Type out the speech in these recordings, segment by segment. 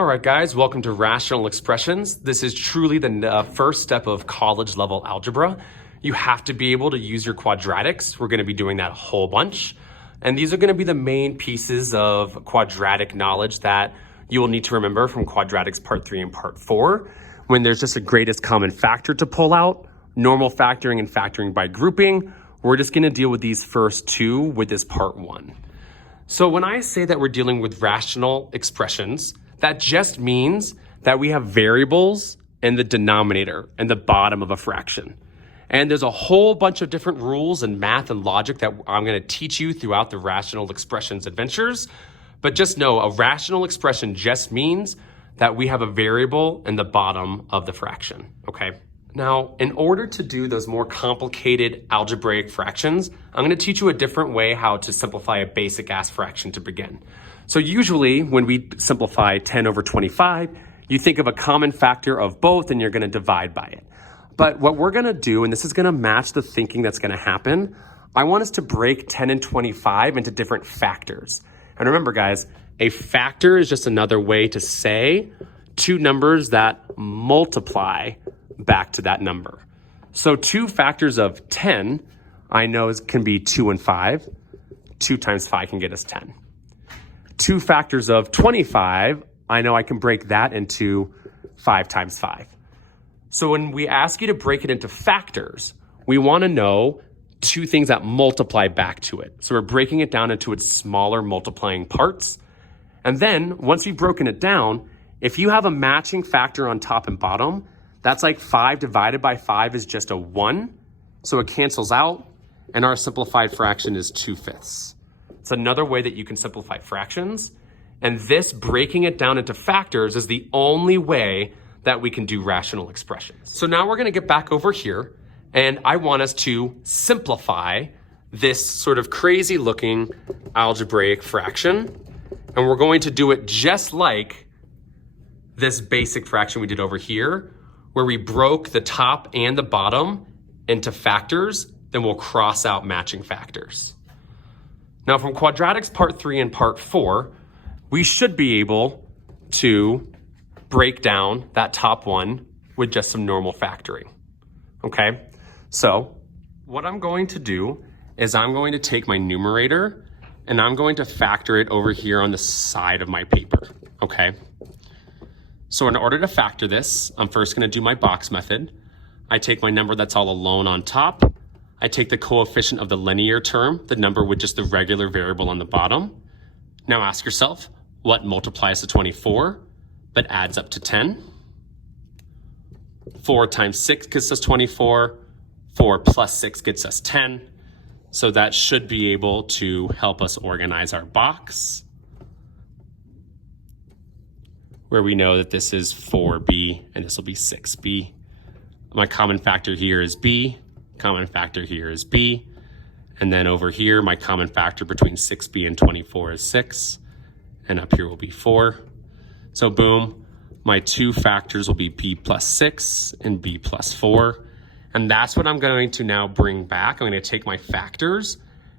All right, guys, welcome to Rational Expressions. This is truly the first step of college level algebra. You have to be able to use your quadratics. We're gonna be doing that a whole bunch. And these are gonna be the main pieces of quadratic knowledge that you will need to remember from quadratics part 3 and part 4. When there's just a greatest common factor to pull out, normal factoring and factoring by grouping, we're just gonna deal with these first two with this part 1. So when I say that we're dealing with rational expressions, that just means that we have variables in the denominator and the bottom of a fraction. And there's a whole bunch of different rules and math and logic that I'm gonna teach you throughout the rational expressions adventures. But just know a rational expression just means that we have a variable in the bottom of the fraction, okay? Now, in order to do those more complicated algebraic fractions, I'm gonna teach you a different way how to simplify a basic ass fraction to begin. So usually when we simplify 10 over 25, you think of a common factor of both and you're gonna divide by it. But what we're gonna do, and this is gonna match the thinking that's gonna happen, I want us to break 10 and 25 into different factors. And remember guys, a factor is just another way to say two numbers that multiply back to that number. So two factors of 10, I know can be 2 and 5. 2 times 5 can get us 10. Two factors of 25, I know I can break that into 5 times 5. So when we ask you to break it into factors, we want to know two things that multiply back to it. So we're breaking it down into its smaller multiplying parts. And then once we've broken it down, if you have a matching factor on top and bottom, that's like 5 divided by 5 is just a 1. So it cancels out, and our simplified fraction is 2/5. It's another way that you can simplify fractions. And this breaking it down into factors is the only way that we can do rational expressions. So now we're gonna get back over here, and I want us to simplify this sort of crazy looking algebraic fraction. And we're going to do it just like this basic fraction we did over here, where we broke the top and the bottom into factors, then we'll cross out matching factors. Now from quadratics part 3 and part 4, we should be able to break down that top one with just some normal factoring, okay? So what I'm going to do is I'm going to take my numerator and I'm going to factor it over here on the side of my paper, okay? So in order to factor this, I'm first gonna do my box method. I take my number that's all alone on top. I take the coefficient of the linear term, the number with just the regular variable on the bottom. Now ask yourself, what multiplies to 24, but adds up to 10? 4 times 6 gets us 24. 4 plus 6 gets us 10. So that should be able to help us organize our box, where we know that this is 4b and this will be 6b. My common factor here is b, common factor here is b, and then over here my common factor between 6b and 24 is 6, and up here will be 4. So boom, my two factors will be b plus 6 and b plus 4, and that's what I'm going to now bring back. I'm going to take my factors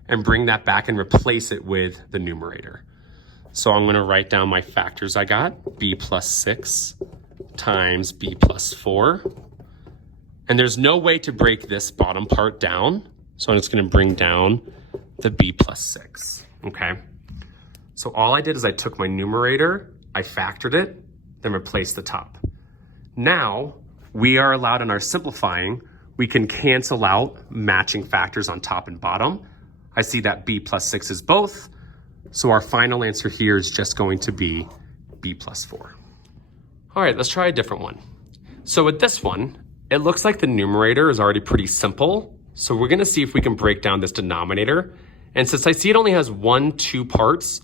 and bring that back and replace it with the numerator. So I'm going to write down my factors I got, b plus 6 times b plus 4. And there's no way to break this bottom part down. So I'm just going to bring down the b plus 6, okay? So all I did is I took my numerator, I factored it, then replaced the top. Now we are allowed in our simplifying, we can cancel out matching factors on top and bottom. I see that b plus 6 is both. So our final answer here is just going to be b plus 4. All right, let's try a different one. So with this one, it looks like the numerator is already pretty simple. So we're gonna see if we can break down this denominator. And since I see it only has 2 parts,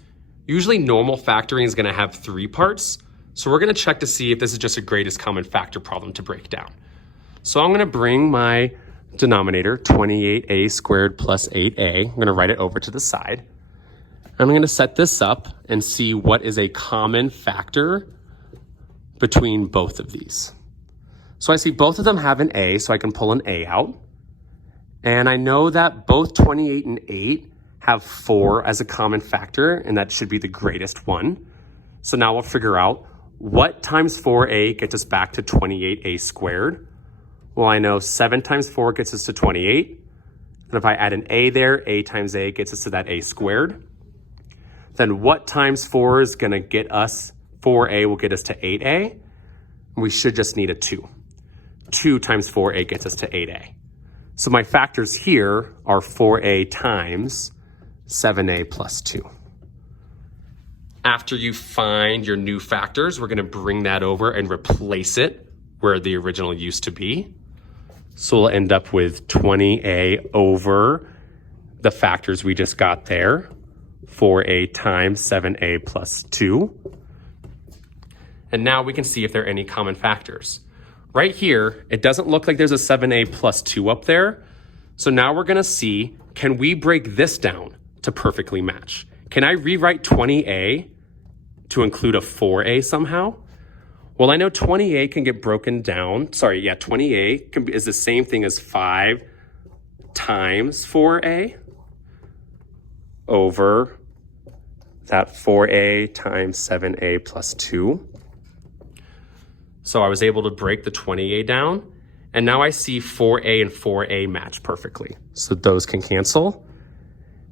usually normal factoring is gonna have 3 parts. So we're gonna check to see if this is just a greatest common factor problem to break down. So I'm gonna bring my denominator, 28a squared plus 8a. I'm gonna write it over to the side. I'm gonna set this up and see what is a common factor between both of these. So I see both of them have an a, so I can pull an a out. And I know that both 28 and 8 have 4 as a common factor, and that should be the greatest one. So now we'll figure out what times 4a gets us back to 28a squared? Well, I know 7 times 4 gets us to 28. And if I add an a there, a times a gets us to that a squared. Then what times 4 is going to get us, 4a will get us to 8a. We should just need a 2. 2 times 4a gets us to 8a. So my factors here are 4a times 7a plus 2. After you find your new factors, we're going to bring that over and replace it where the original used to be. So we'll end up with 20a over the factors we just got there, 4a times 7a plus 2. And now we can see if there are any common factors. Right here, it doesn't look like there's a 7a plus 2 up there. So now we're going to see, can we break this down to perfectly match? Can I rewrite 20a to include a 4a somehow? Well, I know 20a can get broken down. 20a is the same thing as 5 times 4a over that 4a times 7a plus 2. So I was able to break the 20a down, and now I see 4a and 4a match perfectly. So those can cancel.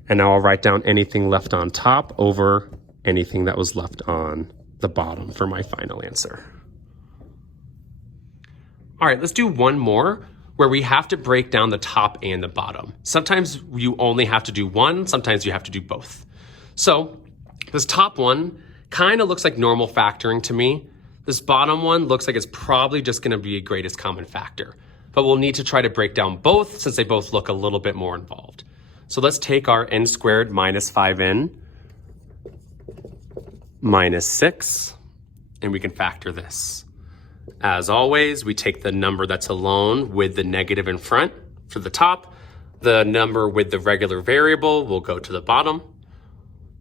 And now I'll write down anything left on top over anything that was left on the bottom for my final answer. All right, let's do one more where we have to break down the top and the bottom. Sometimes you only have to do one, sometimes you have to do both. So this top one kind of looks like normal factoring to me. This bottom one looks like it's probably just going to be a greatest common factor, but we'll need to try to break down both since they both look a little bit more involved. So let's take our n squared minus 5n minus 6, and we can factor this. As always, we take the number that's alone with the negative in front for the top. The number with the regular variable will go to the bottom.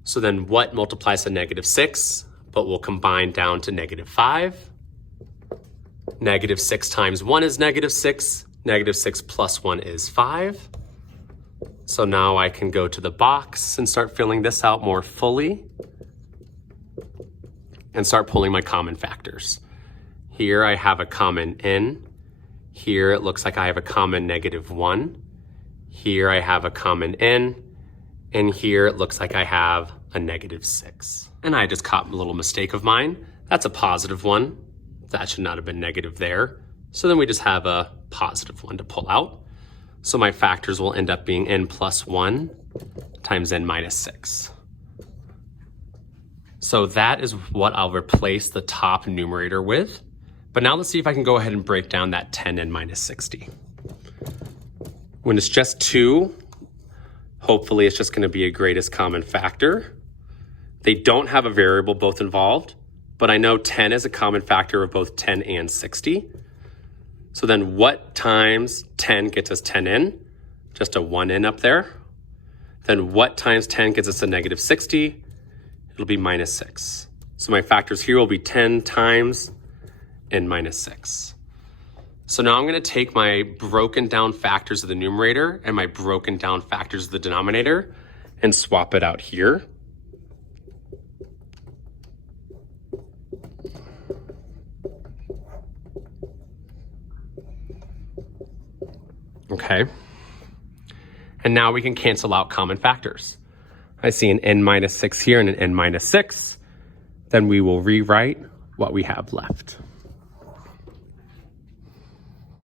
So then what multiplies to negative 6, but will combine down to negative 5. Negative 6 times 1 is negative 6. Negative 6 plus 1 is 5. So now I can go to the box and start filling this out more fully and start pulling my common factors. Here I have a common n. Here it looks like I have a common negative 1. Here I have a common n. And here it looks like I have a negative 6. And I just caught a little mistake of mine. That's a positive 1. That should not have been negative there. So then we just have a positive 1 to pull out. So my factors will end up being n plus 1 times n minus 6. So that is what I'll replace the top numerator with. But now let's see if I can go ahead and break down that 10n minus 60. When it's just 2, hopefully it's just going to be a greatest common factor. They don't have a variable both involved, but I know 10 is a common factor of both 10 and 60. So then what times 10 gets us 10n? Just a 1n up there. Then what times 10 gets us a negative 60? It'll be minus 6. So my factors here will be 10 times n minus 6. So now I'm going to take my broken down factors of the numerator and my broken down factors of the denominator and swap it out here. Okay. And now we can cancel out common factors. I see an n minus 6 here and an n minus 6. Then we will rewrite what we have left.